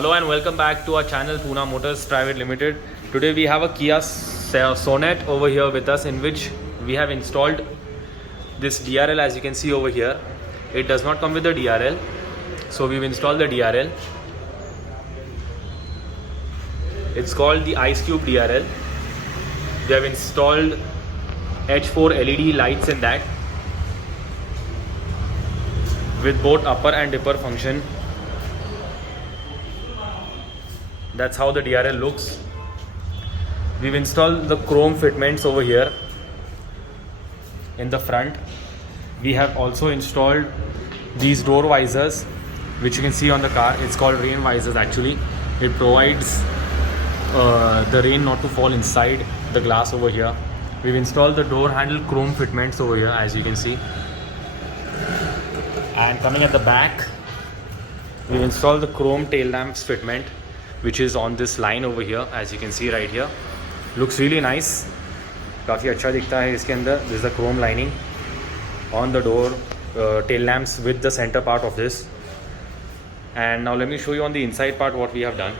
Hello and welcome back to our channel Pune Motors Private Limited. Today we have a Kia Sonet over here with us, in which we have installed this DRL. As you can see over here, it does not come with the DRL, so we've installed the DRL. It's called the Ice Cube DRL. We have installed H4 LED lights in that with both upper and dipper function. That's how the DRL looks. We've installed the chrome fitments over here in the front. We have also installed these door visors, which you can see on the car. It's called rain visors actually. It provides the rain not to fall inside the glass over here. We've installed the door handle chrome fitments over here, as you can see. And coming at the back, we've installed the chrome tail lamps fitment, which is on this line over here, as you can see right here. Looks really nice. काफ़ी अच्छा दिखता है इसके अंदर. This is the chrome lining on the door tail lamps with the center part of this. And now let me show you on the inside part what we have done.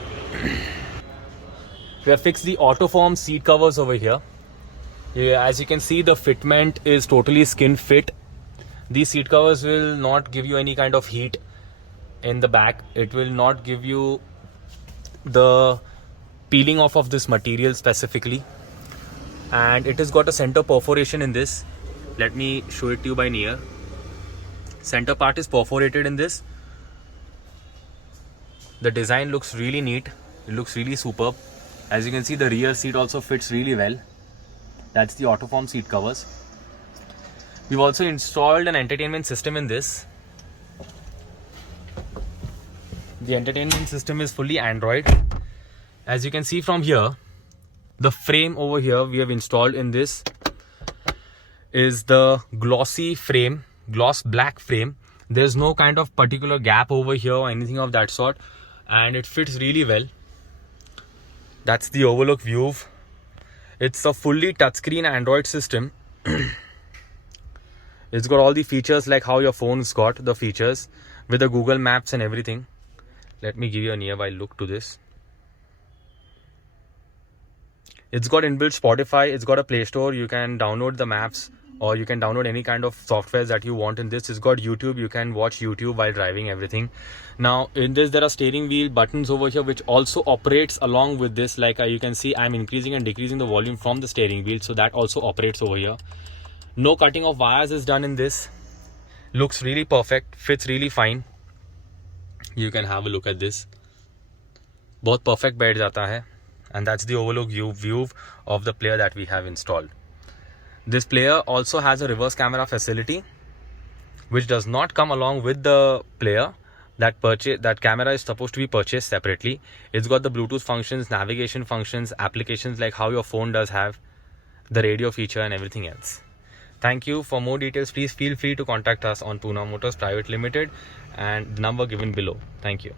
We have fixed the Autoform seat covers over here. As you can see, the fitment is totally skin fit. These seat covers will not give you any kind of heat in the back. It will not give you the peeling off of this material specifically, and it has got a center perforation in this. Let me show it to you by near. Center part is perforated in this. The design looks really neat. It looks really superb. As you can see, the rear seat also fits really well. That's the Autoform seat covers. We've also installed an entertainment system in this. The entertainment system is fully Android. As you can see from here, the frame over here we have installed in this is the glossy frame, gloss black frame. There's no kind of particular gap over here or anything of that sort, and it fits really well. That's the overlook view. It's a fully touchscreen Android system. It's got all the features like how your phone's got the features with the Google Maps and everything. Let me give you a nearby look to this. It's got inbuilt Spotify. It's got a Play Store. You can download the maps, or you can download any kind of software that you want in this. It's got YouTube. You can watch YouTube while driving, everything. Now in this there are steering wheel buttons over here which also operates along with this. Like you can see, I'm increasing and decreasing the volume from the steering wheel, so that also operates over here. No cutting of wires is done in this. Looks really perfect. Fits really fine. You can have a look at this. बहुत perfect बैठ जाता है. And that's the overlook view of the player that we have installed. This player also has a reverse camera facility, which does not come along with the player. That camera is supposed to be purchased separately. It's got the Bluetooth functions, navigation functions, applications like how your phone does have, the radio feature and everything else. Thank you. For more details, please feel free to contact us on Pune Motors Private Limited and the number given below. Thank you.